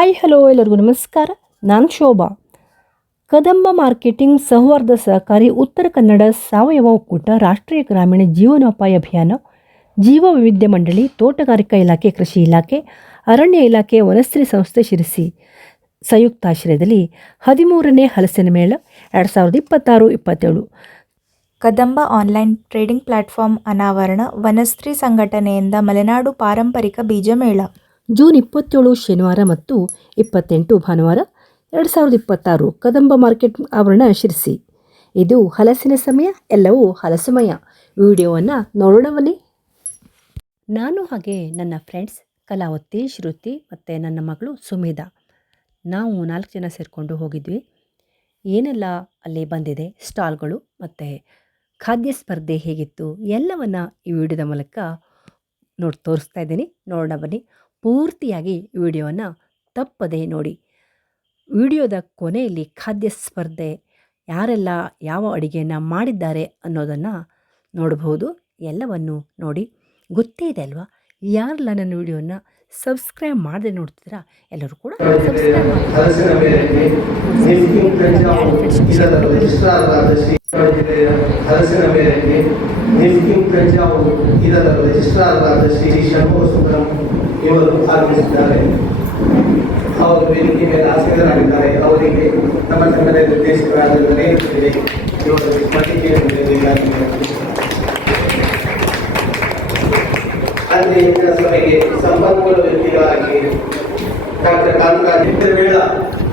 Hi hello ಎಲ್ಲರಿಗೂ ನಮಸ್ಕಾರ. ನಾನು ಶೋಭಾ. ಕದಂಬ ಮಾರ್ಕೆಟಿಂಗ್ ಸೌಹಾರ್ದ ಸಹಕಾರಿ ಉತ್ತರ ಕನ್ನಡ ಸಾವಯವ ಒಕ್ಕೂಟ, ರಾಷ್ಟ್ರೀಯ ಗ್ರಾಮೀಣ ಜೀವನೋಪಾಯ ಅಭಿಯಾನ, ಜೀವ ವೈವಿಧ್ಯ ಮಂಡಳಿ, ತೋಟಗಾರಿಕಾ ಇಲಾಖೆ, ಕೃಷಿ ಇಲಾಖೆ, ಅರಣ್ಯ ಇಲಾಖೆ, ವನಶ್ರೀ ಸಂಸ್ಥೆ ಶಿರಸಿ ಸಂಯುಕ್ತಾಶ್ರಯದಲ್ಲಿ 13ನೇ ಹಲಸಿನ ಮೇಳ 2026-27 ಕದಂಬ ಆನ್ಲೈನ್ ಟ್ರೇಡಿಂಗ್ ಪ್ಲಾಟ್ಫಾರ್ಮ್ ಅನಾವರಣ, ವನಶ್ರೀ ಸಂಘಟನೆಯಿಂದ ಮಲೆನಾಡು ಪಾರಂಪರಿಕ ಬೀಜ ಮೇಳ ಜೂನ್ 27 ಶನಿವಾರ ಮತ್ತು 28 ಭಾನುವಾರ 2026 ಕದಂಬ ಮಾರ್ಕೆಟ್ ಆವರಣ ಶಿರಸಿ. ಇದು ಹಲಸಿನ ಸಮಯ, ಎಲ್ಲವೂ ಹಲಸುಮಯ. ವಿಡಿಯೋವನ್ನು ನೋಡೋಣ ಬನ್ನಿ. ನಾನು ಹಾಗೆ ನನ್ನ ಫ್ರೆಂಡ್ಸ್ ಕಲಾವತಿ, ಶ್ರುತಿ ಮತ್ತು ನನ್ನ ಮಗಳು ಸುಮೇಧ, ನಾವು 4 ಜನ ಸೇರಿಕೊಂಡು ಹೋಗಿದ್ವಿ. ಏನೆಲ್ಲ ಅಲ್ಲಿ ಬಂದಿದೆ, ಸ್ಟಾಲ್ಗಳು ಮತ್ತು ಖಾದ್ಯ ಸ್ಪರ್ಧೆ ಹೇಗಿತ್ತು ಎಲ್ಲವನ್ನು ಈ ವಿಡಿಯೋದ ಮೂಲಕ ತೋರಿಸ್ತಾ ಇದ್ದೀನಿ. ನೋಡೋಣ ಬನ್ನಿ. ಪೂರ್ತಿಯಾಗಿ ವಿಡಿಯೋವನ್ನು ತಪ್ಪದೆ ನೋಡಿ. ವಿಡಿಯೋದ ಕೊನೆಯಲ್ಲಿ ಖಾದ್ಯ ಸ್ಪರ್ಧೆ ಯಾರೆಲ್ಲ ಯಾವ ಅಡುಗೆಯನ್ನು ಮಾಡಿದ್ದಾರೆ ಅನ್ನೋದನ್ನು ನೋಡಬಹುದು. ಎಲ್ಲವನ್ನು ನೋಡಿ. ಗೊತ್ತೇ ಇದೆ ಅಲ್ವಾ, ಯಾರೆಲ್ಲ ನನ್ನ ವಿಡಿಯೋನ ಸಬ್ಸ್ಕ್ರೈಬ್ ಮಾಡದೆ ನೋಡ್ತಿದ್ದೀರಾ ಎಲ್ಲರೂ ಕೂಡ ಸಬ್ಸ್ಕ್ರೈಬ್ ಮಾಡಿ. ಹಲಸಿನ ಮೇರೆಗೆ ನಿಫ್ಕಿಂ ತಂಜಾವೂರು ಇದರ ರಿಜಿಸ್ಟ್ರಾರ್ ಶ್ರೀ ಶಂಭು ಸುಬ್ರಹ್ಮ ಇವರು ಆಗಮಿಸಿದ್ದಾರೆ. ಅವರು ವೇದಿಕೆ ಮೇಲೆ ಆಸೀನರಾಗಿದ್ದಾರೆ. ಅವರಿಗೆ ನಮ್ಮ ಸಂಘದ ನಿರ್ದೇಶಕರಾದ ಇವರು ಪ್ರತಿಕ್ರಿಯೆ ಅಲ್ಲಿ ಸಭೆಗೆ ಸಂಪನ್ಮೂಲ ವ್ಯಕ್ತಿಗಳಾಗಿ ಡಾಕ್ಟರ್ ಕಾಂತರಾಜ್ ಮೇಳ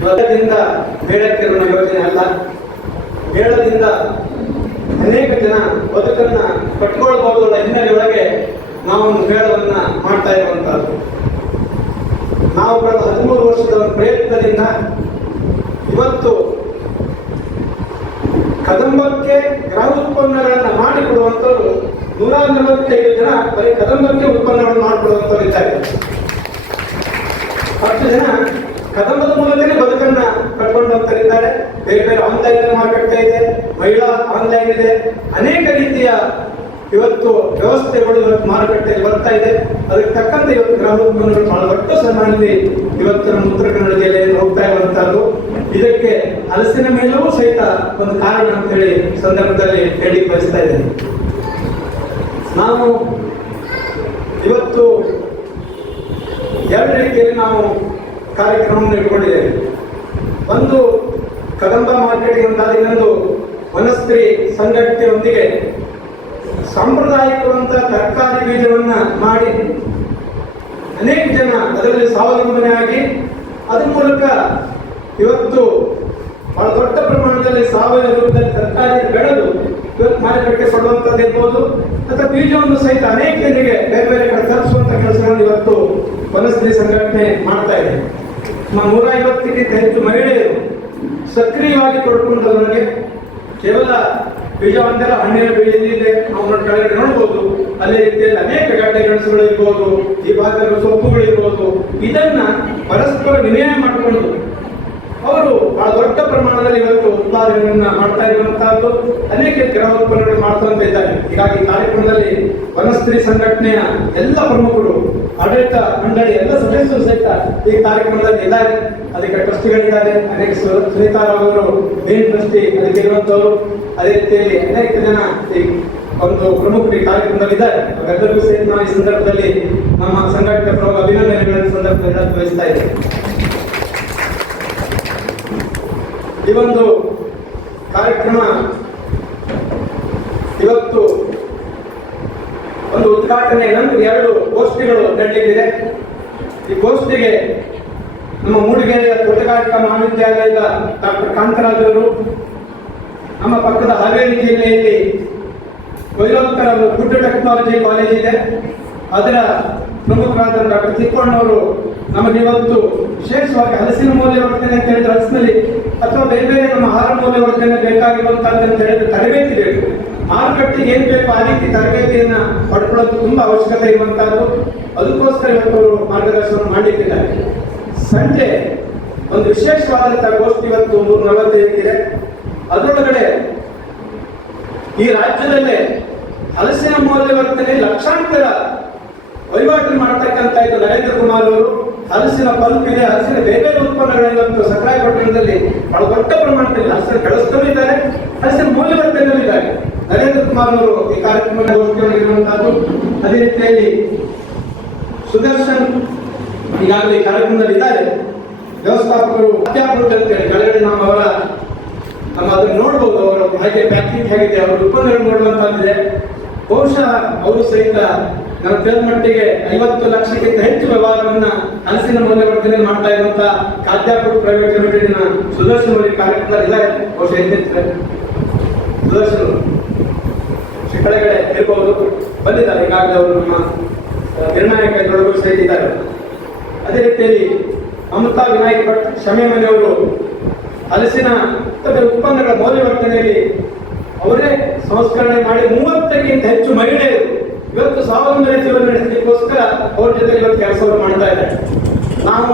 ಜ್ವರದಿಂದ ಮೇಳಕ್ಕಿರುವ ಯೋಜನೆ ಅಲ್ಲ. ಮೇಳದಿಂದ ಅನೇಕ ಜನ ಬದುಕನ್ನ ಕಟ್ಕೊಳ್ಬಹುದು ಅನ್ನೋ ಹಿನ್ನೆಲೆಯೊಳಗೆ ನಾವು ಒಂದು ಮೇಳವನ್ನ ಮಾಡ್ತಾ ಇರುವಂತಹದ್ದು. ನಾವು ಕಳೆದ 13 ವರ್ಷದ ಒಂದು ಪ್ರಯತ್ನದಿಂದ ಇವತ್ತು ಕದಂಬಕ್ಕೆ ಗೃಹ ಉತ್ಪನ್ನಗಳನ್ನು ಮಾಡಿಕೊಡುವಂಥವ್ರು 145 ಜನ ಬರೀ ಕದಂಬಕ್ಕೆ ಉತ್ಪನ್ನಗಳನ್ನು ಮಾಡಿಕೊಡುವಂಥವ್ರು ಇದ್ದಾರೆ. 10 ಜನ ಕದಂಬದ ಮೂಲಕನೇ ಬದುಕನ್ನ ಕಟ್ಕೊಂಡಂತರಿದ್ದಾರೆ. ಬೇರೆ ಬೇರೆ ಆನ್ಲೈನ್ ಮಾರುಕಟ್ಟೆ ಇದೆ, ಮಹಿಳಾ ಆನ್ಲೈನ್ ಇದೆ, ಅನೇಕ ರೀತಿಯ ಇವತ್ತು ವ್ಯವಸ್ಥೆಗಳು ಇವತ್ತು ಮಾರುಕಟ್ಟೆಯಲ್ಲಿ ಬರ್ತಾ ಇದೆ. ಅದಕ್ಕೆ ತಕ್ಕಂತೆ ಇವತ್ತು ಗ್ರಾಹಕರು ಬಹಳ ದೊಡ್ಡ ಸಮಾನದಲ್ಲಿ ಇವತ್ತು ನಮ್ಮ ಉತ್ತರ ಕನ್ನಡ ಜಿಲ್ಲೆಯಲ್ಲಿ ಹೋಗ್ತಾ ಇರುವಂತಹದ್ದು. ಇದಕ್ಕೆ ಹಲಸಿನ ಮೇಲೂ ಸಹಿತ ಒಂದು ಕಾರಣ ಅಂತ ಹೇಳಿ ಸಂದರ್ಭದಲ್ಲಿ ಹೇಳಿ ಬಯಸ್ತಾ ಇದ್ದೇನೆ. ನಾವು ಇವತ್ತು 2 ರೀತಿಯಲ್ಲಿ ನಾವು ಕಾರ್ಯಕ್ರಮವನ್ನು ಇಟ್ಕೊಂಡಿದ್ದೇವೆ. ಒಂದು ಕದಂಬ ಮಾರ್ಕೆಟಿಂಗ್ ಅಂತ, ಇನ್ನೊಂದು ವನಶ್ರೀ ಸಂಘಟನೆಯೊಂದಿಗೆ ಸಾಂಪ್ರದಾಯಿಕವಂತ ತರಕಾರಿ ಬೀಜವನ್ನ ಮಾಡಿ ಅನೇಕ ಜನ ಅದರಲ್ಲಿ ಸ್ವಾವಲಂಬನೆ ಆಗಿ ಅದ್ರ ಮೂಲಕ ಇವತ್ತು ಬಹಳ ದೊಡ್ಡ ಪ್ರಮಾಣದಲ್ಲಿ ಸಾವಯವ ರೂಪದಲ್ಲಿ ತರಕಾರಿ ಬೆಳೆದು ಇವತ್ತು ಮಾರುಕಟ್ಟೆ ಕೊಡುವಂಥದ್ದು ಇರ್ಬೋದು, ಅಥವಾ ಬೀಜವನ್ನು ಸಹಿತ ಅನೇಕ ಜನರಿಗೆ ಬೇರೆ ಬೇರೆ ಕಡೆ ತರಿಸುವಂತ ಕೆಲಸಗಳನ್ನು ಇವತ್ತು ವನಶ್ರೀ ಸಂಘಟನೆ ಮಾಡ್ತಾ ಇದೆ. 150ಕ್ಕಿಂತ ಹೆಚ್ಚು ಮಹಿಳೆಯರು ಸಕ್ರಿಯವಾಗಿ ತೊಡ್ಕೊಂಡವರಿಗೆ ಕೇವಲ ಬೀಜ ಒಂದೆಲ್ಲ ಹಣ್ಣಿನ ಬೀಜ ಇದೆ, ನಾವು ಕೆಳಗಡೆ ನೋಡ್ಬೋದು. ಅದೇ ರೀತಿಯಲ್ಲಿ ಅನೇಕ ಗಡ್ಡೆ ಗೆಣಸುಗಳು ಇರ್ಬೋದು, ಈ ಭಾಗದಲ್ಲಿ ಸೊಪ್ಪುಗಳು ಇರ್ಬೋದು. ಇದನ್ನ ಪರಸ್ಪರ ವಿನಿಮಯ ಮಾಡಿಕೊಂಡು ಅವರು ಬಹಳ ದೊಡ್ಡ ಪ್ರಮಾಣದಲ್ಲಿ ಇವತ್ತು ಉತ್ಪಾದನೆಯನ್ನ ಮಾಡ್ತಾ ಇರುವಂತಹದ್ದು, ಅನೇಕ ಗೃಹ ಉತ್ಪನ್ನಗಳು ಮಾಡ್ತಾ ಇದ್ದಾರೆ. ಹೀಗಾಗಿ ಕಾರ್ಯಕ್ರಮದಲ್ಲಿ ವನಶ್ರೀ ಸಂಘಟನೆಯ ಎಲ್ಲ ಪ್ರಮುಖರು, ಆಡಳಿತ ಮಂಡಳಿ ಎಲ್ಲ ಸದಸ್ಯರು ಸಹಿತ ಈ ಕಾರ್ಯಕ್ರಮದಲ್ಲಿ ಇದ್ದಾರೆ. ಅದಕ್ಕೆ ಟ್ರಸ್ಟಿಗಳಿದ್ದಾರೆ. ಅನೇಕ ಸುನೀತಾರಾವ್ ಅವರು ಮೇನ್ ಟ್ರಸ್ಟಿ ಅದಕ್ಕೆ ಇರುವಂತವರು. ಅದೇ ರೀತಿಯಲ್ಲಿ ಅನೇಕ ಜನ ಈ ಒಂದು ಪ್ರಮುಖರು ಈ ಕಾರ್ಯಕ್ರಮದಲ್ಲಿ ಇದ್ದಾರೆ. ಅವರೆಲ್ಲರಿಗೂ ಸಹಿತ ನಾವು ಈ ಸಂದರ್ಭದಲ್ಲಿ ನಮ್ಮ ಸಂಘಟನೆ ಪ್ರಮುಖ ಅಭಿನಂದನೆಗಳ ಸಂದರ್ಭದಲ್ಲಿ ವಹಿಸ್ತಾ ಇದ್ದೇವೆ. ಈ ಒಂದು ಕಾರ್ಯಕ್ರಮ ಇವತ್ತು ಒಂದು ಉದ್ಘಾಟನೆ ನಂತರ 2 ಗೋಷ್ಠಿಗಳು ನಡೆಯಲಿದೆ. ಈ ಗೋಷ್ಠಿಗೆ ನಮ್ಮ ಮೂಡಿಗೆರೆಯ ತೋಟಗಾರಿಕಾ ಮಹಾವಿದ್ಯಾಲಯದ ಡಾಕ್ಟರ್ ಕಾಂತರಾಜ್ ಅವರು, ನಮ್ಮ ಪಕ್ಕದ ಹಾವೇರಿ ಜಿಲ್ಲೆಯಲ್ಲಿ ಕೊಯ್ಲೋತ್ತರ ಫುಡ್ ಟೆಕ್ನಾಲಜಿ ಕಾಲೇಜ್ ಇದೆ, ಅದರ ಪ್ರಮುಖರಾದ ಡಾಕ್ಟರ್ ತಿಪ್ಪಣ್ಣವರು ನಮಗೆ ಇವತ್ತು ವಿಶೇಷವಾಗಿ ಹಲಸಿನ ಮೌಲ್ಯವರ್ಧನೆ ಅಂತ ಹೇಳಿದ್ರೆ ಹಲಸಿನಲ್ಲಿ ಅಥವಾ ಬೇರೆ ಬೇರೆ ನಮ್ಮ ಆಹಾರ ಮೌಲ್ಯವರ್ಧನೆ ಬೇಕಾಗಿರುವಂತಹದ್ದು ಅಂತ ಹೇಳಿದ್ರೆ ತರಬೇತಿ ಬೇಕು. ಮಾರುಕಟ್ಟೆಗೆ ಏನ್ ಬೇಕು ಆ ರೀತಿ ತರಬೇತಿಯನ್ನ ಪಡ್ಕೊಳ್ಳೋದು ತುಂಬಾ ಅವಶ್ಯಕತೆ ಇರುವಂತಹದ್ದು. ಅದಕ್ಕೋಸ್ಕರ ಇವತ್ತು ಮಾರ್ಗದರ್ಶನ ಮಾಡಲಿಕ್ಕಿದ್ದಾರೆ. ಸಂಜೆ ಒಂದು ವಿಶೇಷವಾದಂತಹ ಗೋಷ್ಠಿ ಇವತ್ತು 145 ಇದೆ. ಅದರೊಳಗಡೆ ಈ ರಾಜ್ಯದಲ್ಲೇ ಹಲಸಿನ ಮೌಲ್ಯವರ್ಧನೆ ಲಕ್ಷಾಂತರ ವಹಿವಾಟು ಮಾಡತಕ್ಕಂತ ಇದು ನರೇಂದ್ರ ಕುಮಾರ್ ಅವರು ಹಲಸಿನ ಪಲ್ಪ್ ಇದೆ, ಹಲಸಿನ ಬೇರೆ ಬೇರೆ ಉತ್ಪನ್ನಗಳು ಇವತ್ತು ಸಕ್ರಾಯ ಪಟ್ಟಣದಲ್ಲಿ ಬಹಳ ದೊಡ್ಡ ಪ್ರಮಾಣದಲ್ಲಿ ಹಲಸಿನ ಬೆಳೆಸ್ತಲೂ ಇದ್ದಾರೆ, ಹಲಸಿನ ಮೌಲ್ಯವರ್ಧನೆಯಲ್ಲೂ ಇದ್ದಾರೆ. ನರೇಂದ್ರ ಕುಮಾರ್ ಅವರು ಈ ಕಾರ್ಯಕ್ರಮದ ಘೋಷಣೆಯಾಗಿರುವಂತಹದ್ದು. ಅದೇ ರೀತಿಯಲ್ಲಿ ಸುದರ್ಶನ್ ಈಗಾಗಲೇ ಈ ಕಾರ್ಯಕ್ರಮದಲ್ಲಿ ಇದ್ದಾರೆ. ವ್ಯವಸ್ಥಾಪಕರು ಅಧ್ಯಾಪಕರು ಅಂತೇಳಿ ಕೆಳಗಡೆ ನಮ್ಮ ಅದನ್ನು ನೋಡ್ಬೋದು, ಅವರ ಹಾಗೆ ಪ್ಯಾಕಿಂಗ್ ಹೇಗಿದೆ, ಅವರ ಉತ್ಪನ್ನಗಳು ನೋಡುವಂತಹದ್ದಿದೆ. ಬಹುಶಃ ಅವರು ಸಹಿತ ನಾವು ತಿಳಿದ ಮಟ್ಟಿಗೆ 50 ಲಕ್ಷಕ್ಕಿಂತ ಹೆಚ್ಚು ವ್ಯವಹಾರವನ್ನ ಹಲಸಿನ ಮೌಲ್ಯವರ್ಧನೆ ಮಾಡ್ತಾ ಇರುವಂತಹ ಖಾದ್ಯಾಪಕ ಪ್ರೈವೇಟ್ ಲಿಮಿಟೆಡ್ನ ಸುದರ್ಶನ್ ಅವರು ಕಾರ್ಯಕ್ರಮದಲ್ಲಿ ಇದ್ದಾರೆ. ಬಹುಶಃ ಎದ್ದಿರ್ತಾರೆ ಸುದರ್ಶನ್ ಕೆಳಗಡೆ ಇರಬಹುದು, ಬಂದಿದ್ದಾರೆ ಈಗಾಗಲೇ ಅವರು ನಮ್ಮ ನಿರ್ಣಾಯಕ ಇದರೊಳಗೂ ಸಹಿತ ಇದ್ದಾರೆ. ಅದೇ ರೀತಿಯಲ್ಲಿ ಮಮತಾ ವಿನಾಯಕ್ ಭಟ್ ಶಮೆ ಮನೆಯವರು ಹಲಸಿನ ಉತ್ಪನ್ನಗಳ ಮೌಲ್ಯವರ್ಧನೆಯಲ್ಲಿ ಅವರೇ ಸಂಸ್ಕರಣೆ ಮಾಡಿ 30ಕ್ಕಿಂತ ಹೆಚ್ಚು ಮಹಿಳೆಯರು ಇವತ್ತು ಸ್ವಾವಲಂಬನೆ ಜೀವನ ನಡೆಸಲಿಕ್ಕೋಸ್ಕರ ಅವ್ರ ಜೊತೆ ಇವತ್ತು ಕೆಲಸವನ್ನು ಮಾಡ್ತಾ ಇದ್ದಾರೆ. ನಾವು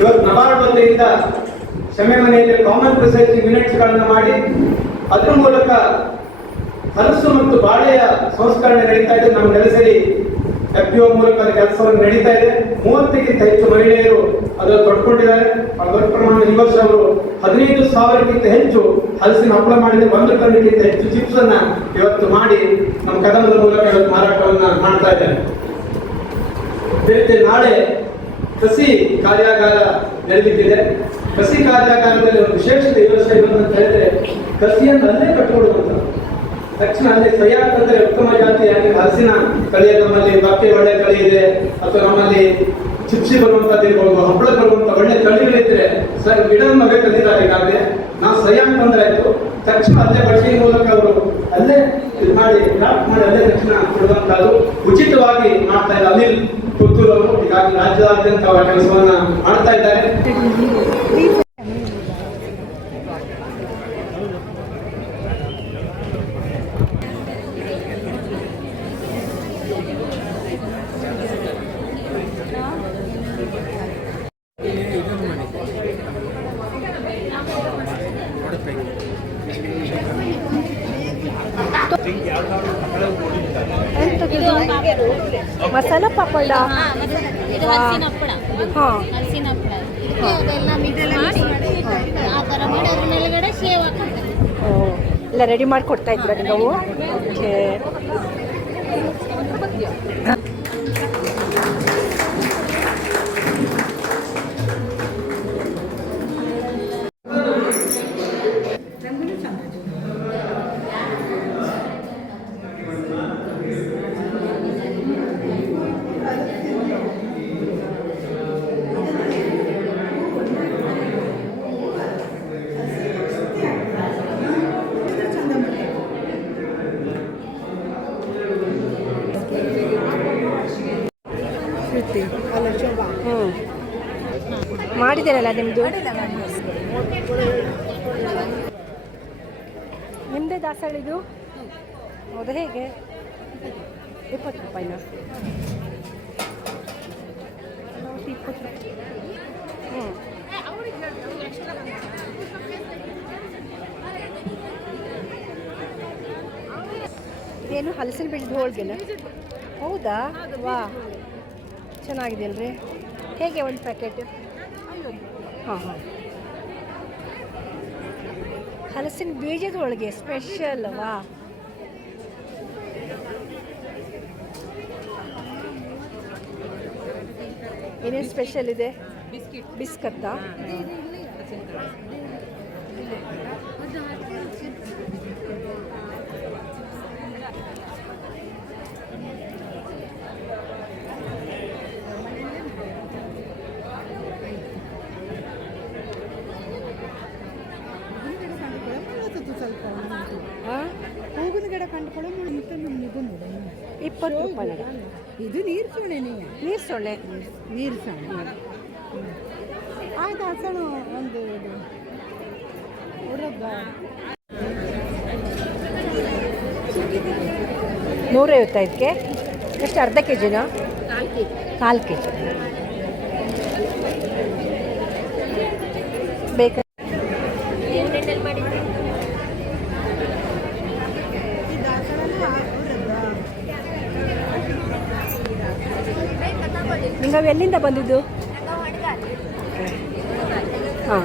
ಇವತ್ತು ನಬಾರ್ಡ್ ವತಿಯಿಂದ ಶಮೆ ಮನೆಯಲ್ಲಿ ಕಾಮನ್ ರಿಸರ್ಚಿಂಗ್ ಯೂನಿಟ್ಸ್ಗಳನ್ನು ಮಾಡಿ ಅದ್ರ ಮೂಲಕ ಹಲಸು ಮತ್ತು ಬಾಳೆಯ ಸಂಸ್ಕರಣೆ ನಡೀತಾ ಇದೆ. ನಮ್ಮ ನೆಲಸರಿ FPO ಮೂಲಕ ಕೆಲಸವನ್ನು ನಡೀತಾ ಇದೆ. 30ಕ್ಕಿಂತ ಹೆಚ್ಚು ಮಹಿಳೆಯರು ಅದನ್ನು ತೊಡ್ಕೊಂಡಿದ್ದಾರೆ. ದೊಡ್ಡ ಪ್ರಮಾಣದ ಈ ವರ್ಷ ಅವರು 15,000ಕ್ಕಿಂತ ಹೆಚ್ಚು ಹಲಸಿನ ಹಪ್ಪಳ ಮಾಡಿದೆ. 1 ಟನ್ಗಿಂತ ಹೆಚ್ಚು ಚಿಪ್ಸ್ ಅನ್ನ ಇವತ್ತು ಮಾಡಿ ನಮ್ಮ ಕದಮದ ಮೂಲಕ ಇವತ್ತು ಮಾರಾಟವನ್ನ ಮಾಡ್ತಾ ಇದ್ದಾರೆ. ಅದೇ ರೀತಿ ನಾಳೆ ಕಸಿ ಕಾರ್ಯಾಗಾರ ನಡೆದಿದೆ. ಕಸಿ ಕಾರ್ಯಾಗಾರದಲ್ಲಿ ಒಂದು ವಿಶೇಷತೆ ಈ ವರ್ಷ ಇರುವಂತ ಹೇಳಿದ್ರೆ ಕಸಿಯನ್ನು ಅಲ್ಲೇ ಕಟ್ಟಿಕೊಡುವಂತ ತಕ್ಷಣ ಅಲ್ಲಿ ಸರಿಯಾದ ಅಂದ್ರೆ ಉತ್ತಮ ಜಾತಿ ಹಲಸಿನ ಕಳಿಯ, ನಮ್ಮಲ್ಲಿ ಬಾಕಿ ಒಳ್ಳೆ ಕಳಿ ಇದೆ ಅಥವಾ ನಮ್ಮಲ್ಲಿ ಚಿಪ್ಸಿ ಬರುವಂತದ್ದು ಇರ್ಬೋದು, ಹಪ್ಪಳ ಬರುವಂತ ಒಳ್ಳೆ ತಳಿಗಳಿದ್ರೆ ಸರ್ ಗಿಡವನ್ನು ಬೇಕಂದಿದ್ದಾರೆ. ಈಗಾಗಲೇ ನಾವು ಸಹ್ಯ ಅಂತಂದ್ರೆ ಆಯ್ತು, ತಕ್ಷಣ ಅಲ್ಲೇ ಬಡ್ಡಿ ಮೂಲಕ ಅವರು ಅಲ್ಲೇ ಇದು ಮಾಡಿ ಕ್ರಾಫ್ಟ್ ಮಾಡಿ ಅಲ್ಲೇ ತಕ್ಷಣ ಕೊಡುವಂತದ್ದು ಉಚಿತವಾಗಿ ಮಾಡ್ತಾ ಇದ್ದಾರೆ. ಅನಿಲ್ ಪುತ್ತೂರು ಅವರು ಈಗಾಗಲೇ ರಾಜ್ಯದಾದ್ಯಂತ ಅವರ ಕೆಲಸವನ್ನ ಮಾಡ್ತಾ ಇದ್ದಾರೆ. ಮಸಾಲ ಪಾಪಡ, ಇದು ಹಲಸಿನ ಹಪ್ಪಳ. ಹಾಂ, ಹಲಸಿನ ಹಪ್ಪಳ ಇದಕ್ಕೆ ಅದೆಲ್ಲ ಮಿಕ್ಸ್ ಮಾಡಿ ಆ ಥರ ಮಾಡಿ ಅದ್ರ ಮೇಲ್ಗಡೆ ಸೇವ್ ಹಾಕಿರ್ತಾರೆ. ಎಲ್ಲ ರೆಡಿ ಮಾಡಿ ಕೊಡ್ತಾ ಇದ್ರ ನೀವು? ಓಕೆ. ಮಾಡಿದ್ದೀರಲ್ಲ ನಿಮ್ಮದು? ನಿಮ್ಮದೇ ದಾಸಗಳಿದು? ಹೌದಾ? ಹೇಗೆ? 20 ರೂಪಾಯಿನ? 20 ರೂಪಾಯಿ. ಇದೇನು ಹಲಸಿನ ಬೀಜದ ಹೋಳಿಗೆನ? ಹೌದಾ? ವಾ, ಚೆನ್ನಾಗಿದೆಯಲ್ರಿ. ಹೇಗೆ ಒಂದು ಪ್ಯಾಕೆಟ್? ಹಾಂ ಹಾಂ. ಹಲಸಿನ ಬೀಜದ ಹೋಳಿಗೆ ಸ್ಪೆಷಲ್. ವಾ, ಏನೇನು ಸ್ಪೆಷಲ್ ಇದೆ? ಬಿಸ್ಕತ್ತಾ? ಹೂವಿನ ಗಿಡ ಕಂಡುಕೊಳ್ಳೋ ಮತ್ತೆ ಇದು ನೋಡಿ 20 ರೂಪಾಯಿ. ಇದು ನೀರು ಸೊಳ್ಳೆ. ನೀರು ಸೊಳ್ಳೆ. ನೀರು ಸೊಳ್ಳೆ ಆಯ್ತು. ಹಸಳು ಒಂದು ಇದು ಹುಡುಗ 155ಕ್ಕೆ ಎಷ್ಟು? ಅರ್ಧ ಕೆ ಜಿನ? 4 ಕೆ ಜಿ ಬೇಕಾ? ನಿಂಗೆ ಎಲ್ಲಿಂದ ಬಂದಿದ್ದು? ಹಾಂ,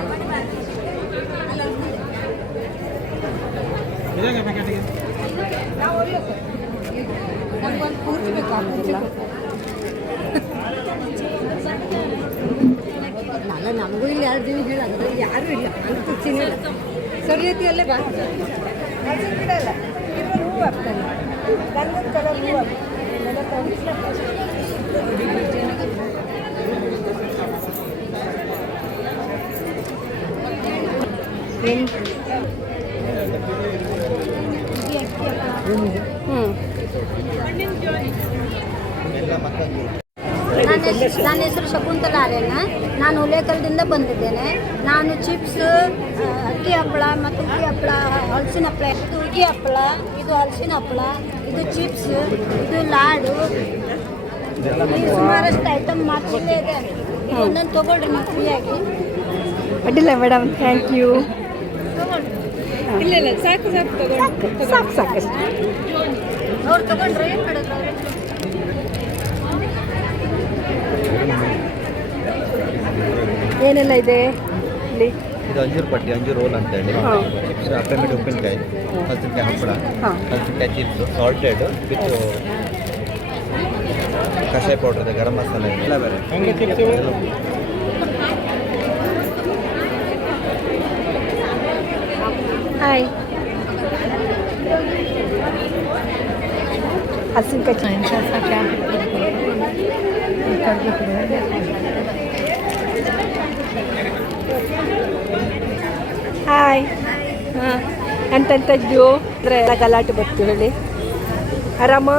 ಅಲ್ಲ ನಮಗೂ ಇಲ್ಲಿ 2 ದಿನ ಹೇಳೋದು ಯಾರೂ ಇಲ್ಲ ಅಲ್ಲಿ ಕುರ್ಚಿನೇ ಇಲ್ಲ ಸರಿಯತಿಯಲ್ಲೇ ಬಾ ಹೂವು ಆಗ್ತಾನೆ ಗಂಧದ ಕಲರ್ ಹೂವು ನನ್ನ ಹೆಸರು ಶಕುಂತಲಾ ಆರ್ಯಣ್ಣ. ನಾನು ಹುಲೇಕಲ್ದಿಂದ ಬಂದಿದ್ದೇನೆ. ನಾನು ಚಿಪ್ಸ್, ಅಕ್ಕಿ ಹಪ್ಪಳ ಮತ್ತು ಹುಗಿ ಹಪ್ಪಳ, ಹಲಸಿನ ಹಪ್ಪಳ, ಇದು ಹುಗಿ ಹಪ್ಪಳ, ಇದು ಹಲಸಿನ ಹಪ್ಪಳ, ಇದು ಚಿಪ್ಸ್, ಇದು ಲಾಡು, ಈ ಸುಮಾರಷ್ಟು ಐಟಮ್ ಮಾಡ್ತಿಲ್ಲೇ ಇದೆ. ಒಂದೊಂದು ತೊಗೊಳ್ರಿ ನೀವು ಫ್ರೀಯಾಗಿ. ಅಡ್ಡಿಲ್ಲ ಮೇಡಮ್, ಥ್ಯಾಂಕ್ ಯು. ಇಲ್ಲ ಇಲ್ಲ ಸಾಕು ಸಾಕು ತಗೊಂಡು ಸಾಕು ಸಾಕಷ್ಟು. ಅವ್ರು ತೊಗೊಂಡ್ರೆ ಏನು ಮಾಡಿದ್ರು ಅವ್ರು? ಏನೆಲ್ಲ ಇದೆ ಇಲ್ಲಿ? ಇದು ಅಂಜೂರು ಪಟ್ಟಿ, ಅಂಜೂರು ರೋಲ್ ಅಂತ ಹೇಳಿ, ಹಾಂ. ಚಿಪ್ಸ್, ಟೊಮೆಟೊ ಉಪ್ಪಿನಕಾಯಿ, ಹಲಸಿನಕಾಯಿ ಹಪ್ಪಳ, ಹಾಂ. ಹಲಸಿನಕಾಯಿ ಚಿಪ್ಸು, ಸಾಲ್ಟೆಡ್ ವಿತ್ ಕಷಾಯ ಪೌಡ್ರ್, ಗರಂ ಮಸಾಲೆ ಎಲ್ಲ ಬೇರೆ. ಹಾಯ್. ಹಲಸಿನಕಾಯಿ ಹಾಯ್. ಹಾಂ, ಎಂತೆಂಥದ್ದು ಅಂದರೆ ಎಲ್ಲ ಗಲಾಟೆ ಬರ್ತು ಹೇಳಿ. ಆರಾಮ?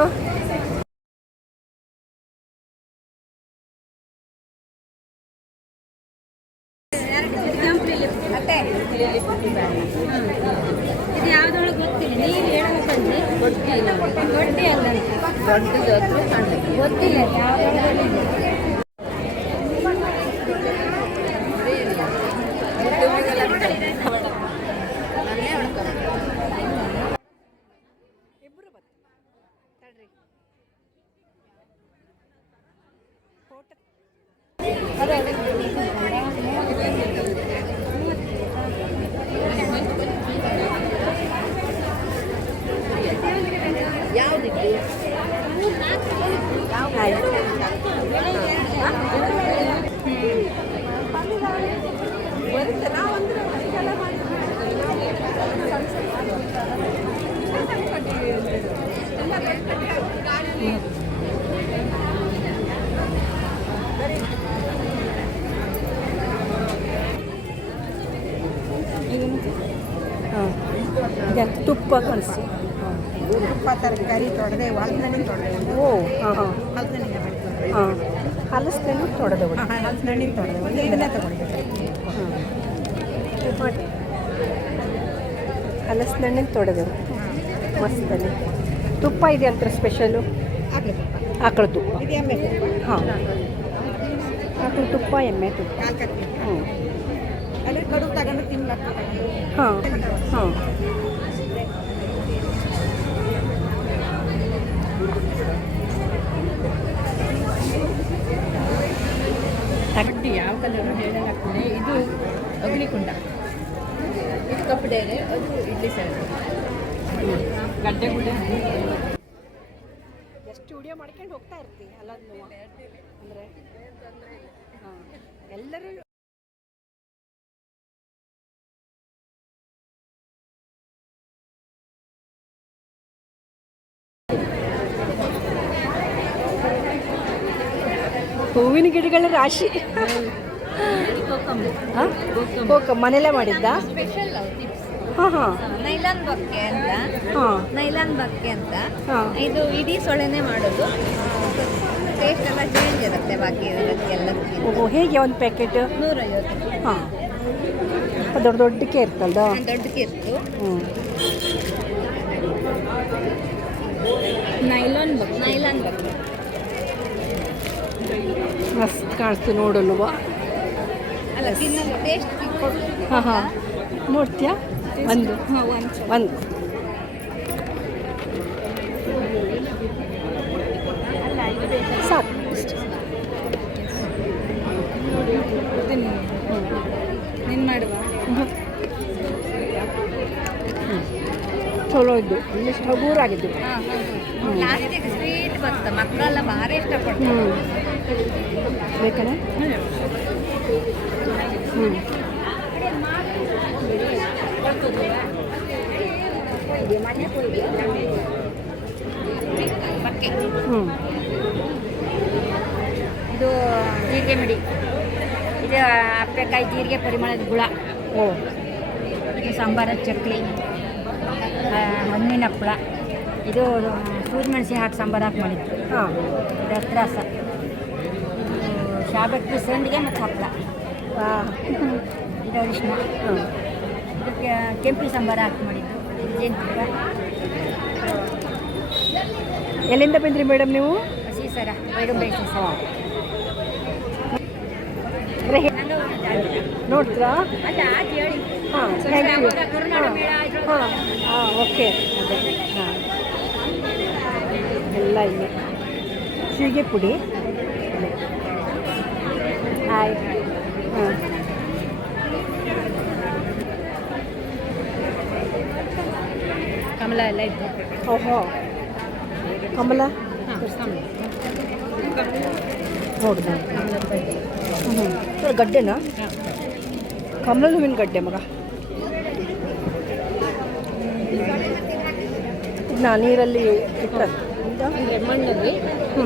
ಇದು ಯಾವುದೊಳಗೆ ಗೊತ್ತಿಲ್ಲ, ನೀವು ಹೇಳೋದು ಬನ್ನಿ. ಗೊತ್ತಿಲ್ಲ, ಗೊಡ್ಡಿ ಅಲ್ಲ, ಗೊತ್ತಿಲ್ಲ ಯಾವುದೊಳಗೆ. ತುಪ್ಪ ಕಳಿಸಿ. ತುಪ್ಪ ತರಕಾರಿ ತೊಳೆದೆ ಹಲಸಿನಣ್ಣು ತೊಳೆದೆ ಓ ಹಾಂ ಹಾಂ ಹಲಸಿನಣ್ಣಿನ ಮಾಡಿ ಹಾಂ, ಹಲಸಿನಣ್ಣು ತೊಳೆದ ಹಲಸಿನಣ್ಣಿನ ತೊಳೆದೆ ಒಂದು ಇದನ್ನ ತಗೊಂಡಿದ್ದೆ. ಹಲಸಿನಣ್ಣಿನ ತೊಳೆದೆವು ಮಸ್ತಲ್ಲಿ. ತುಪ್ಪ ಇದೆ ಅಂತ ಸ್ಪೆಷಲು? ಆಗಲಿ ತುಪ್ಪ ಆಕಳ ತುಪ್ಪ. ಇದು ಎಮ್ಮೆ ತುಪ್ಪ ಹಾಂ, ಆಕಳ ತುಪ್ಪ, ಎಮ್ಮೆ ತುಪ್ಪ. 4 ಅಕ್ಕಿ ಹ್ಞೂ ಅಲ್ಲಿ ಕಡುಬು ತಗೊಂಡು ತಿನ್ಲಕ್ಕ ತಗೊಂಡು ಹಾಂ ಹಾಂ. ಅಡ್ಡಿ ಯಾವ ಕಲರು ಹೇಳಲಾಗ್ತದೆ. ಇದು ಅಗ್ನಿಕುಂಡ, ಇದು ಕಪ್ಪಡೇರೆ, ಅದು ಇಡ್ಲಿ ಸೈಡ್ ಗಡ್ಡೆ ಗುಡ್ಡ. ಎಷ್ಟು ವಿಡಿಯೋ ಮಾಡ್ಕೊಂಡು ಹೋಗ್ತಾ ಇರ್ತೀವಿ ಅಲ್ಲದು ಅಂದರೆ ಹಾಂ ಎಲ್ಲರೂ. ಹೂವಿನ ಗಿಡಗಳ ರಾಶಿ. ಹಾಂ, ಕೋಕಮ್ ಮನೆಯಲ್ಲೇ ಮಾಡಿದ್ದ? ಹಾಂ ಹಾಂ ನೈಲಾನ್ ಬಕ್ಕೆ ಅಂತ, ಹಾಂ ನೈಲಾನ್ ಬಕ್ಕೆ ಅಂತ. ಹಾಂ ಇದು ಇಡೀ ಸೊಳೆನೇ ಮಾಡೋದು. ಟೇಸ್ಟ್ ಎಲ್ಲ ಚೇಂಜ್ ಇರುತ್ತೆ ಬಾಕಿ ಎಲ್ಲದಕ್ಕಿಂತ. ಓಹೋ, ಹೇಗೆ ಒಂದು ಪ್ಯಾಕೆಟ್? 150. ಹಾಂ, ದೊಡ್ಡ ದೊಡ್ಡಕ್ಕೆ ಇರ್ತಲ್ದ? ದೊಡ್ಡಕ್ಕೆ ಇತ್ತು. ಹ್ಞೂ, ನೈಲಾನ್ ಬಕ್ಕೆ ಮಸ್ತ್ ಕಾಣಿಸ್ತು ನೋಡಲ್ವ? ಅಲ್ಲ, ತಿನ್ನಲು ಟೇಸ್ಟ್. ಹಾಂ ಹಾಂ, ನೋಡ್ತೀಯಾ? ಒಂದು ಒಂದು ಸಾಕು ಇಷ್ಟು. ಚಲೋ ಇದ್ದು ಇಷ್ಟು ಹಗೂರಾಗಿದ್ದು. ಲಾಸ್ಟಿಗೆ ಸ್ವೀಟ್ ಬರ್ತದೆ, ಮಕ್ಕಳೆಲ್ಲ ಭಾರಿ ಇಷ್ಟಪಡ್ತಾರೆ. ಹ್ಞೂ ಬೇಕಣ್ಣ. ಹ್ಞೂ ಹ್ಞೂ ಇದು ಜೀರಿಗೆ ಮಿಡಿ, ಇದು ಅಪ್ಪೆಕಾಯಿ ಜೀರಿಗೆ ಪರಿಮಳದ ಗುಳ, ಓ ಇದು ಸಾಂಬಾರದ ಚಕ್ಲಿ, ಹಣ್ಣಿನ ಹಪ್ಪಳ, ಇದು ಸೂಜಿ ಮೆಣಸಿ ಹಾಕಿ ಸಾಂಬಾರು ಹಾಕಿ ಮಾಡಿದ್ದು, ಹಾಂ ಇದು ಹತ್ರಾಸ, ಇದು ಶಾಬಟ್ಟಿ ಸಂಡಿಗೆ ಮತ್ತು ಹಪ್ಪಳ, ಇದು ಅರಿಶಿನ, ಹಾಂ ಇದಕ್ಕೆ ಕೆಂಪು ಸಾಂಬಾರು ಹಾಕಿ ಮಾಡಿದ್ದು, ಇದು ಜೇನುತುಪ್ಪ, ಎಲ್ಲಿಂದ ಬಂದ್ರಿ ಮೇಡಮ್ ನೀವು? ಹಸಿ ಸರ ಬೈಡುಂಬೆ ಹಸಿ ಸರ. ನೋಡ್ತೀರಾ? ಅಲ್ಲ ಅದು ಹೇಳಿ. ಹಾಂ ಥ್ಯಾಂಕ್ ಯು. ಕರುನಾಡ ಮೇಳ ಹಾಂ ಹಾಂ ಓಕೆ ಅದೇ ಹಾಂ ಎಲ್ಲ ಇಲ್ಲಿ ಸೀಗೆ ಪುಡಿ. ಹಾಯ್ ಹಾಂ ಕಮಲ ಎಲ್ಲ ಇದ್ದು. ಓಹೋ ಕಮಲ ನೋಡಿದೆ. ಹ್ಞೂ ಸರ್ ಗಡ್ಡೆನಾ? ಕಮಲದ ಹೂವಿನ ಗಡ್ಡೆ ಮಗ. ಇದನ್ನ ನೀರಲ್ಲಿ ಇಟ್ಟರೆ ಮಣ್ಣಲ್ಲಿ ಹ್ಞೂ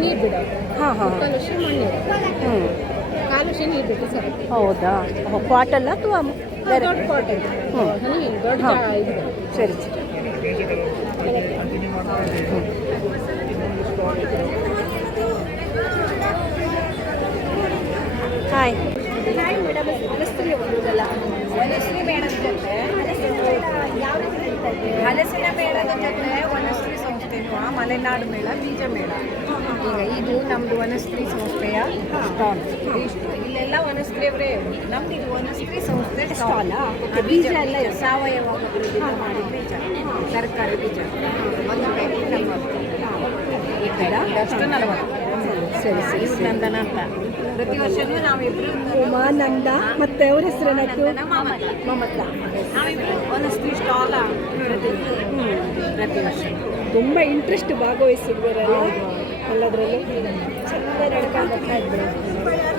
ನೀರು ಬಿಡೋದು, ಹಾಂ ಹಾಂ ಕಾಲುಷ್ಯ ಮಣ್ಣು, ಹ್ಞೂ ಕಾಲುಷ್ಯ ನೀರು ಬಿಟ್ಟು ಸರ್. ಹೌದಾ? ಪಾಟಲ್ಲ ಅಥವಾ ಬೇರೆ? ದೊಡ್ಡ ಪಾಟ್ ಇದೆ, ಹ್ಞೂ ಹನಿ ದೊಡ್ಡ ಹಾಂ ಇದು. ಸರಿ ಸರಿ. ಹಾಯ್ ಹಾಯ್ ಮೇಡಮ್, ವನಸ್ತ್ರೀ ಒಬ್ಬರಲ್ಲ. ವನಶ್ರೀ ಮೇಳದ ಜೊತೆ ಹಲಸಿನ ಮೇಳದ ಜೊತೆ ವನಶ್ರೀ ಸಂಸ್ಥೆಯು ಮಲೆನಾಡು ಮೇಳ, ಬೀಜ ಮೇಳ. ಈಗ ಇದು ನಮ್ಮದು ವನಶ್ರೀ ಸಂಸ್ಥೆಯ ಸ್ಟಾಲ್. ಇಲ್ಲೆಲ್ಲ ವನಶ್ರೀಯವರೇ, ನಮ್ದು ಇದು ವನಶ್ರೀ ಸಂಸ್ಥೆ ಸ್ಟಾಲ್. ಬೀಜ ಎಲ್ಲ ಸಾವಯವ ಗೊಬ್ಬರದಿಂದ ಮಾಡಿದ ಬೀಜ, ತರಕಾರಿ ಬೀಜ. ಒಂದು ಪ್ಯಾಕೆಟ್ 40, ಈ ಕಡೆ ಅಷ್ಟು 40. ಸರಿ ಸರಿ ಇವ್ರು ನಂದನ ಅಂತ. ಪ್ರತಿ ವರ್ಷವೂ ನಾವಿಬ್ರು ಉಮಾನಂದ ಮತ್ತು ಅವ್ರ ಹೆಸರೇನಾಯ್ತು? ಮಮತಾ, ನಾವಿಬ್ರು ವನಶ್ರೀ ಸ್ಟಾಲ್ ಪ್ರತಿ ವರ್ಷ ತುಂಬ ಇಂಟ್ರೆಸ್ಟ್ ಭಾಗವಹಿಸಿದ್ವರಲ್ಲ ಎಲ್ಲದರಲ್ಲೂ. ಚೆನ್ನಾಗಿ ನಡ್ಕೊಂಡು ಬರ್ತಾ ಇದ್ರು.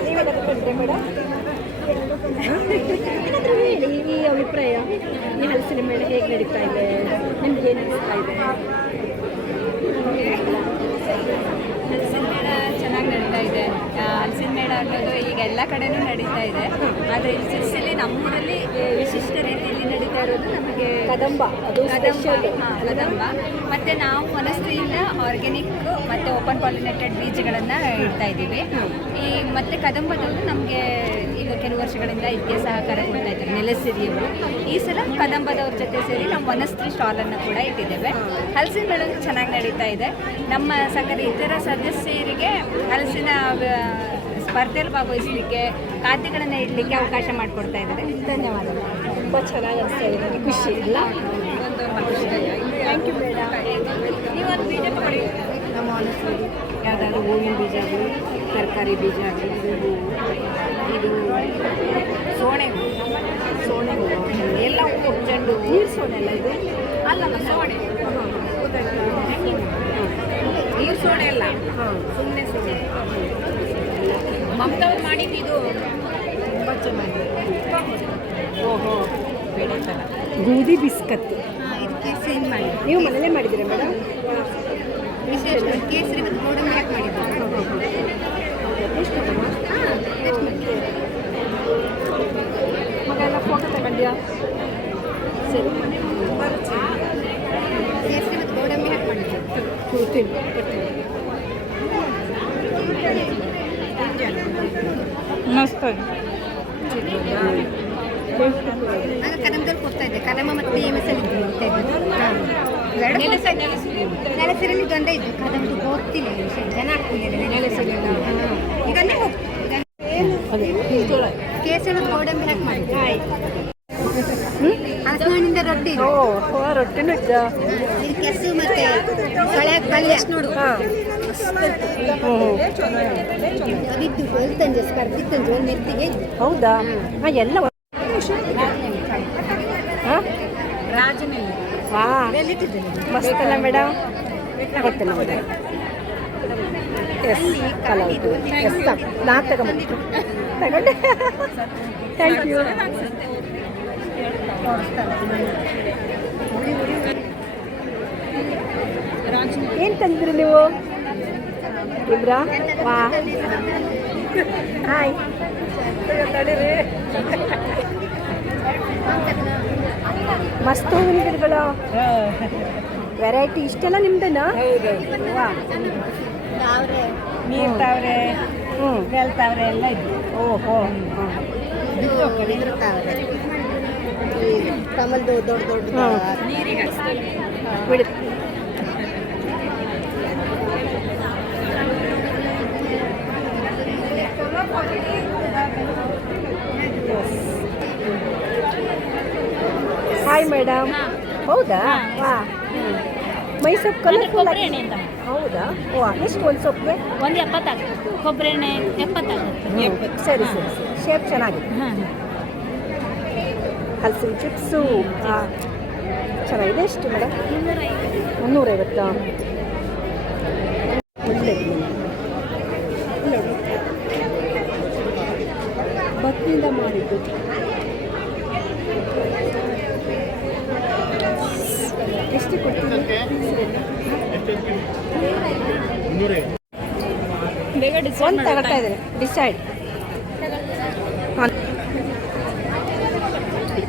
ನೀವೇನಾದ್ರು ಕಂಡ್ರೆ ಮೇಡಮ್? ಏನಾದರೂ ಹೇಳಿ ಈ ಅಭಿಪ್ರಾಯ, ಈ ಹಲಸಿನ ಮೇಳ ಹೇಗೆ ನಡೀತಾ ಇದೆ, ನಿಮ್ಗೆ ಏನು ಅನಿಸ್ತಾ ಇದೆ? ಹಲಸಿನ ಮೇಳ ಚೆನ್ನಾಗಿ ನಡೀತಾ ಇದೆ. ಹಲಸಿನ ಮೇಳ ಅನ್ನೋದು ಈಗ ಎಲ್ಲ ಕಡೆನೂ ನಡೀತಾ ಇದೆ. ಆದರೆ ಇಲ್ಲಿ ಶಿರ್ಸಿಲಿ ನಮ್ಮೂರಲ್ಲಿ ವಿಶಿಷ್ಟ ರೀತಿಯಲ್ಲಿ ನಡೀತಾ ಇರೋದು ನಮಗೆ ಕದಂಬ, ಅದು ಸ್ಪೆಷಲ್. ಕದಂಬ. ಮತ್ತು ನಾವು ವನಶ್ರೀಯಿಂದ ಆರ್ಗ್ಯಾನಿಕ್ ಮತ್ತು ಓಪನ್ ಪಾಲಿನೇಟೆಡ್ ಬೀಜಗಳನ್ನು ಇಡ್ತಾ ಇದ್ದೀವಿ. ಈ ಮತ್ತು ಕದಂಬದವರು ನಮಗೆ ಈಗ ಕೆಲವು ವರ್ಷಗಳಿಂದ ಇದಕ್ಕೆ ಸಹಕಾರ ಕೊಡ್ತಾ ಇದ್ದಾರೆ, ನೆಲಸಿರಿಯವರು. ಈ ಸಲ ಕದಂಬದವ್ರ ಜೊತೆ ಸೇರಿ ನಾವು ವನಶ್ರೀ ಸ್ಟಾಲನ್ನು ಕೂಡ ಇಟ್ಟಿದ್ದೇವೆ. ಹಲಸಿನ ಮೇಳ ಚೆನ್ನಾಗಿ ನಡೀತಾ ಇದೆ. ನಮ್ಮ ಸಂಘದ ಇತರ ಸದಸ್ಯರಿಗೆ ಹಲಸಿನ ಸ್ಪರ್ಧೆಯಲ್ಲಿ ಭಾಗವಹಿಸಲಿಕ್ಕೆ, ಖಾದ್ಯಗಳನ್ನು ಇಡಲಿಕ್ಕೆ ಅವಕಾಶ ಮಾಡಿಕೊಡ್ತಾ ಇದ್ದಾರೆ. ಧನ್ಯವಾದಗಳು. ತುಂಬ ಚೆನ್ನಾಗಿ ಅನಿಸ್ತಾ ಇದೆ, ನನಗೆ ಖುಷಿ ಇಲ್ಲ. Thank you madam. ನೀವೊಂದು ಬೀಜ ತಗೊಳ್ಳಿ. ನಮ್ಮ ವನಶ್ರೀ ಯಾವುದಾದ್ರೂ ಹೂವಿನ ಬೀಜ ಆಗಲಿ, ತರಕಾರಿ ಬೀಜ ಆಗಲಿ, ಇದು ಸೋಣೆ ಹೂವು ಎಲ್ಲ ಹೂವು, ಚೆಂಡು ಹೂವು, ನೀರು ಸೋನೆ ಅಲ್ಲ ಇದು? ಅಲ್ಲಲ್ಲ ಸೋಣೆ, ನೀರು ಸೋಣೆ ಅಲ್ಲ, ಸುಮ್ಮನೆ ಸೋಣೆ. ಮಮತವ್ರು ಮಾಡಿದ್ದು ಇದು ತುಂಬ ಚೆನ್ನಾಗಿದೆ. ಓಹೋ, ಬೆಳೀತಲ್ಲ. ಗೋಧಿ ಬಿಸ್ಕತ್ ಇದಕ್ಕೆ ಸೇಮ್ ಮಾಡಿ ನೀವು ಮನೇಲೇ ಮಾಡಿದ್ದೀರಾ ಮೇಡಮ್? ವಿಶೇಷ ಕೇಸರಿ ಮತ್ತು ಗೋಡಂಬಿ ಹಾಕಿ ಮಾಡಿದ್ದು. ಮಗ ಎಲ್ಲ ಫೋಟೋ ತಗೊಂಡ್ಯಾ? ಸರಿ, ಕೇಸರಿ ಮತ್ತು ಗೋಡಂಬಿ ಹಾಕಿ ಮಾಡಿದ್ದು. ಕೊಡ್ತೀನಿ. ಮಸ್ತ್ ಆಗ ಕದಂಬದಲ್ಲಿ ಕೊಡ್ತಾ ಇದ್ದೆ. ಕದಂಬ ಮತ್ತು ಮಸಾಲೆ ಕೊಡ್ತಾ ಇದ್ದು. ನೆಲಸಿರಲ್ಲಿ ಗಂಧ ಇದ್ದು, ಕದಂಬ ಗೊತ್ತಿಲ್ಲ, ಜನ ಆಗ್ತಿಲ್ಲ ನೆಲಸಿರಲ್ಲ. ಇದನ್ನೇ ಕೇಸರಿ ಮತ್ತು ಗೋಡಂಬಿ ಹಾಕಿ ಮಾಡಿದ್ದು. ಹಲಸಿನಿಂದ ರೊಟ್ಟಿ ಇದು. ಓ ರೊಟ್ಟಿನೂ ಇದ್ದ. ಇದು ಕೆಸು ಮತ್ತೆ ಕಳೆ ಪಲ್ಯ ನೋಡು. ಹಾಂ ಅದಿದ್ದು ತಂಜೆ ಸ್ಪರ್ಧಿ ತಂಜೆ ಒಂದು ನೆತ್ತಿಗೆ ಇದ್ದು. ಹೌದಾ? ಹಾಂ ಎಲ್ಲ ರಾಜನಲ್ಲಿ ವಾ ಮಸ್ತ್ ಅಲ್ಲ ಮೇಡಮ್ ಗೊತ್ತಿಲ್ಲ ಮೇಡಮ್ ಎಸ್ ಕಲರ್ ಎಸ್ ನಾ ತಗೊಂಡೆ ಥ್ಯಾಂಕ್ ಯು ಏನು ತಂದ್ರಿ ನೀವು ಇಬ್ರಾ ವಾ ಹಾಯ್ ಮಸ್ತ್ ಹೂವಿನ ಗಿಡಗಳು ವೆರೈಟಿ ಇಷ್ಟೆಲ್ಲ ನಿಮ್ದೇನಾ ವಾ ನೀರು ತಾವ್ರೆ ಹ್ಞೂ ಬೆಳ್ತಾವ್ರೆ ಎಲ್ಲ ಇದೆ. ಓಹೋ ಕಮಲ್ದು ದೊಡ್ಡ ದೊಡ್ಡ ಬಿಡಿ ಹಾಯ್ ಮೇಡಮ್ ಹೌದಾ ವಾ ಮೈ ಸೊಪ್ಪು ಕಲರ್ಫುಲ್ ಹೌದಾ ವಾ ಎಷ್ಟು ಒಂದು ಸೊಪ್ಪಿಗೆ ಒಂದು 70 ಆಗುತ್ತೆ ಕೊಬ್ಬರಿ ಎಣ್ಣೆ 70 ಆಗುತ್ತೆ ಸರಿ ಸರಿ ಸರಿ ಶೇಪ್ ಚೆನ್ನಾಗಿದೆ ಹಲಸಿನ ಚಿಪ್ಸು ಚೆನ್ನಾಗಿದೆ ಎಷ್ಟು ಮೇಡಮ್ 350 ಭಕ್ತಿಯಿಂದ ಮಾಡಿದ್ದು ಎಷ್ಟು ಕೊಡ್ತೀವಿ ಬೇಗ ಒಂದು ತಗೊಳ್ತಾ ಇದ್ದಾರೆ ಡಿಸೈಡ್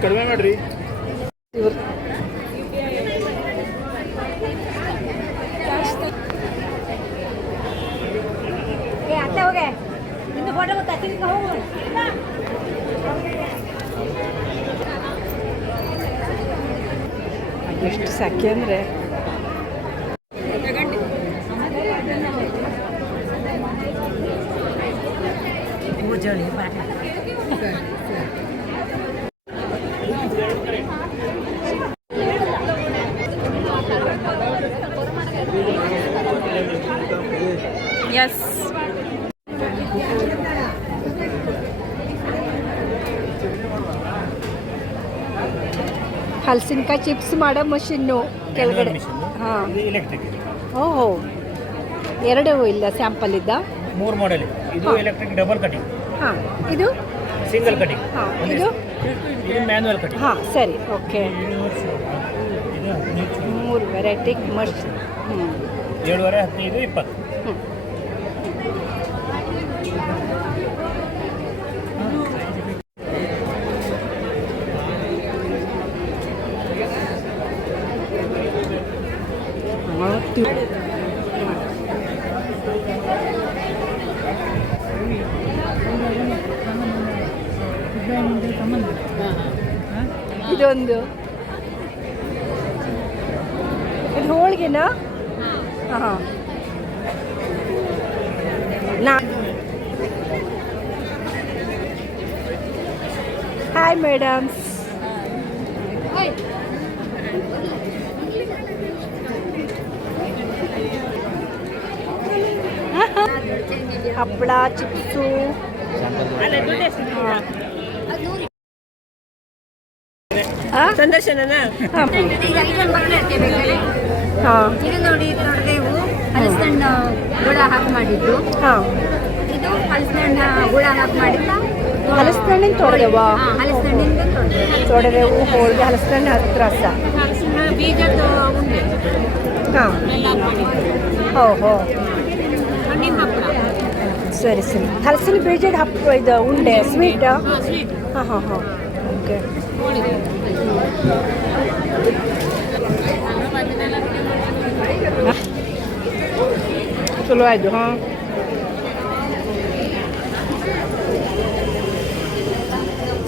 ಕಡಿಮೆ ಮಾಡ್ರಿ. ಇವ್ರು ಅತ್ತೆ ಹೋಗೆ ನಿಂದು ಫೋಟೋ ಗೊತ್ತಾ ಹೋಗು ಎಷ್ಟು ಸಖೆ ಅಂದರೆ ಎಸ್ ಹಲಸಿನಕಾಯಿ ಚಿಪ್ಸ್ ಮಾಡೋ ಮಷಿನ್ನು ಕೆಳಗಡೆ ಹಾಂ ಓಹೋ ಎರಡು ಇಲ್ಲ ಸ್ಯಾಂಪಲ್ ಇದ್ದ 3 ಮಾಡೆಲ್ ಇದು ಎಲೆಕ್ಟ್ರಿಕ್ ಡಬಲ್ ಕಟಿಂಗ್ ಹಾಂ ಇದು ಸಿಂಗಲ್ ಕಟಿಂಗ್ ಹಾಂ ಇದು ಇದು ಮ್ಯಾನ್ಯುವಲ್ ಕಟಿಂಗ್ ಹಾಂ ಸರಿ ಓಕೆ 3 ವೆರೈಟಿ ಮಷ್ 7.5 15 20 ಇದೊಂದು ಇದು ಹೋಳಿಗೆನಾ ಹಾಂ ನಾ ಹಾಯ್ ಮೇಡಮ್ಸ್ ಹಪ್ಪಳ ಚಿಪ್ಸು ಸಂದರ್ಶನನಾ ಹಾಂ ಹಾಂ ಇದು ನೋಡಿ ಇದು ನೋಡಿದೆವು ಹಲಸಿನ ಗುಳ ಹಾಕಿ ಮಾಡಿದ್ದು ಹಾಂ ಇದು ಹಲಸಿನ ಗುಳ ಹಾಕಿ ಮಾಡಿದ್ದು ಹಲಸಿನಣ್ಣಿನ ತೊಳೆದವಾ ಹಲಸಿನಿಂದ ತೊಳೆದೆವು ಹೋಳಿಗೆ ಹಲಸಿನಣ್ಣು ಹತ್ತು ರಸ ಹಲಸಿನ ಬೀಜದ ಉಂಡೆ ಹಾಂ ಎಲ್ಲ ಮಾಡಿದ್ದು ಹೋ ಹೋ ಹಣ್ಣಿನ ಹಪ್ಪಳ ಸರಿ ಸರಿ ಹಲಸಿನ ಬೀಜದ ಹಪ್ಪು ಇದು ಉಂಡೆ ಸ್ವೀಟ್ ಸ್ವೀಟ್ ಹಾಂ ಹಾಂ ಹಾಂ ಓಕೆ ಚಲೋ ಆಯ್ತು ಹಾಂ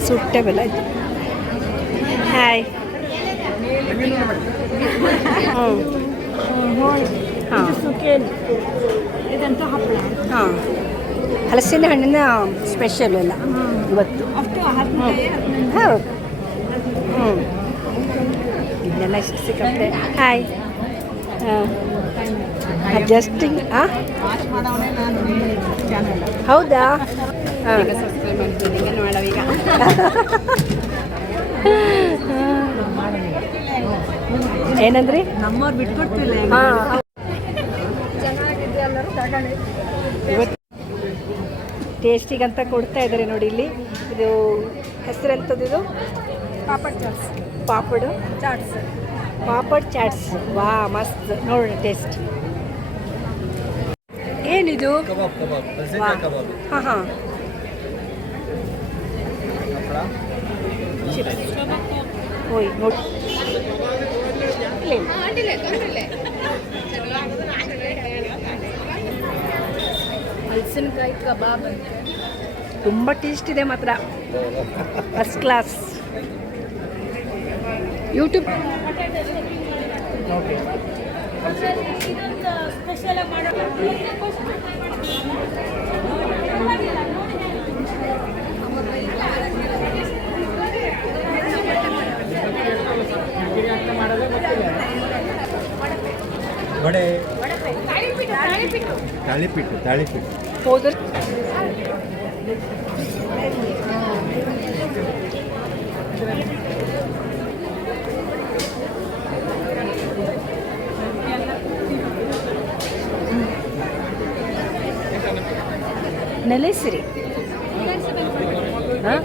ಸುಟ್ಟೆಬಲ್ಲ ಆಯ್ತು ಹಾಯ್ ಹಾಂ ಇದಂತೂ ಹಪ್ಪಳ ಹಾಂ ಹಲಸಿನ ಹಣ್ಣಿನ ಸ್ಪೆಷಲ್ ಎಲ್ಲ ಇವತ್ತು ಅಷ್ಟು ಹೌದು ಹ್ಞೂ ಇದನ್ನೆಲ್ಲ ಇಷ್ಟು ಸಿಕ್ಕತ್ತೆ ಹಾಯ್ ಹಾಂ ಅಡ್ಜಸ್ಟಿಂಗ್ ಹಾಂ ಹೌದಾ ಹಾಂ ಏನಂದ್ರಿ? ನಮ್ಮವ್ರು ಬಿಟ್ಕೊಡ್ತಿಲ್ಲ. ಹಾಂ, ಚೆನ್ನಾಗಿದೆ ಎಲ್ಲರೂ ತಗೊಳ್ಳಿ. ಇವತ್ತು ಟೇಸ್ಟಿಗಂತ ಕೊಡ್ತಾ ಇದ್ದಾರೆ ನೋಡಿ ಇಲ್ಲಿ. ಇದು ಹೆಸರು ಎಂಥದ್ದು? ಇದು ಪಾಪಡ್ ಚಾಟ್ಸ್. ಪಾಪಡು ಚಾಟ್ಸ್. ಪಾಪಡ್ ಚಾಟ್ಸ್. ವಾ, ಮಸ್ತ್ ನೋಡೋಣ ಟೇಸ್ಟ್. ಏನಿದು? ಹಾಂ ಹಾಂ, ಓಯ್ ನೋಡಿ. ಹಲಸಿನಕಾಯಿ ಕಬಾಬ್ ಅಂತ ತುಂಬ ಟೇಸ್ಟ್ ಇದೆ ಮಾತ್ರ, ಫಸ್ಟ್ ಕ್ಲಾಸ್. ಯೂಟ್ಯೂಬ್ ವಡೆ, ತಾಳಿಪಿಟ್ಟು ಹೋದ್ರೆ ನೆಲೆಸಿರಿ. ಹಾಂ,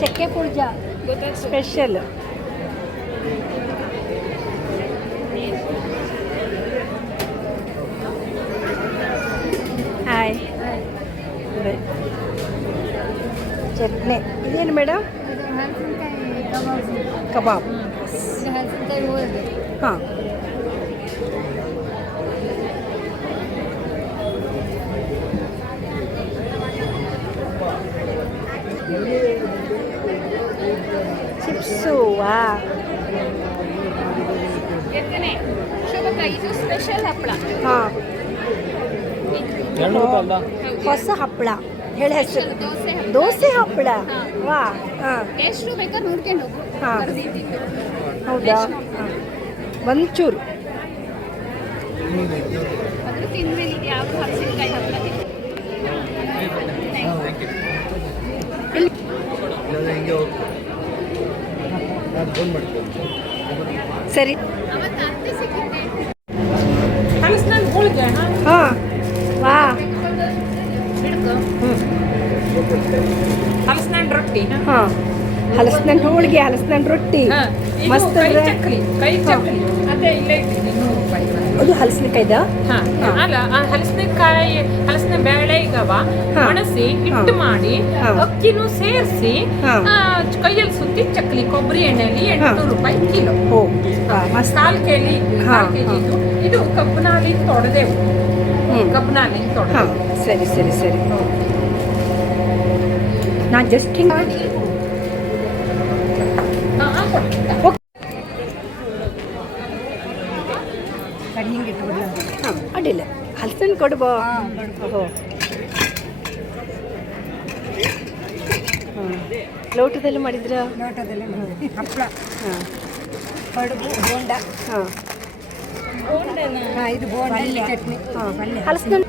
ಚಕ್ಕೆ ಪುಳ್ಜ ಸ್ಪೆಷಲ್. ಹಾಯ್. ಚಟ್ನಿ. ಇದೇನು ಮೇಡಮ್? ಕಬಾಬ್. ಹಾಂ, ಚಿಪ್ಸು. ವಾ, ಇದು ಸ್ಪೆಷಲ್ ಹಪ್ಪಳ. ಹಾಂ, ಹೊಸ ಹಪ್ಪಳ. ಹೇಳಿ ಹೆಸರು? ದೋಸೆ ಹಪ್ಪಳ. ವಾ, ಹಾಂ, ಎಷ್ಟು ಬೇಕಾದ್ರೆ ನೋಡ್ಕೊಂಡು ಹೋಗು. ಹಾಂ, ಹೌದಾ? ಹಾಂ, ಒಂಚೂರು. ಅದ್ರ ತಿಂದ್ಮೇಲೆ ಯಾವ ಹಲಸಿನಕಾಯಿ ಹಪ್ಪಳ ಸರಿ. ಹಲಸಿನ ಹೋಳಿಗೆ ಹಾಂ, ವಾ, ಹಲಸಿನ ರೊಟ್ಟಿ ಹಾಂ, ಹಲಸಿನ ಹೋಳಿಗೆ, ಹಲಸಿನ ರೊಟ್ಟಿ, ಮಸ್ತ್. ಕೈ ಚಕ್ಲಿ ಅದೇ ಇಲ್ಲೇ ಇಟ್ಟಿದ್ದೀನಿ 100 ರೂಪಾಯಿ. ಅದು ಹಲಸಿನಕಾಯ್ದ? ಅಲ್ಲ, ಹಲಸಿನಕಾಯಿ ಹಲಸಿನ ಬೇಳೆ ಈಗವ ಒಣಸಿ ಹಿಟ್ಟು ಮಾಡಿ ಅಕ್ಕಿನೂ ಸೇರಿಸಿ ಕೈಯಲ್ಲಿ ಸುತ್ತಿ ಚಕ್ಲಿ ಕೊಬ್ಬರಿ ಎಣ್ಣೆಯಲ್ಲಿ 800 ರೂಪಾಯಿ ಕಿಲೋ. ಓ, ಮಸ್ತ್. 4 ಕೆಜಿ ಇದು ಕಬ್ಬನಾಲಿ ತೊಳೆದೆವು. ಕಬ್ಬನಾಲಿ ಹಾಂ, ಸರಿ ಸರಿ ಸರಿ. ನಾನು ಜಸ್ಟ್ ಹಿಂಗೆ ಹಾಂ, ಅಡ್ಡಿಲ್ಲ. ಹಲಸಿನ ಕೊಡ್ಬೋ. ಓಹೋ, ಹಾಂ, ಲೋಟದಲ್ಲಿ ಮಾಡಿದ್ರ? ಲೋಟದಲ್ಲಿ ಹಪ್ಪಳ, ಹಾಂ, ಕಡುಬು, ಬೋಂಡ. ಹಾಂ, ಹಾಂ, ಇದು ಬೋಂಡ, ಚಟ್ನಿ. ಹಾಂ, ಹಲಸಿನ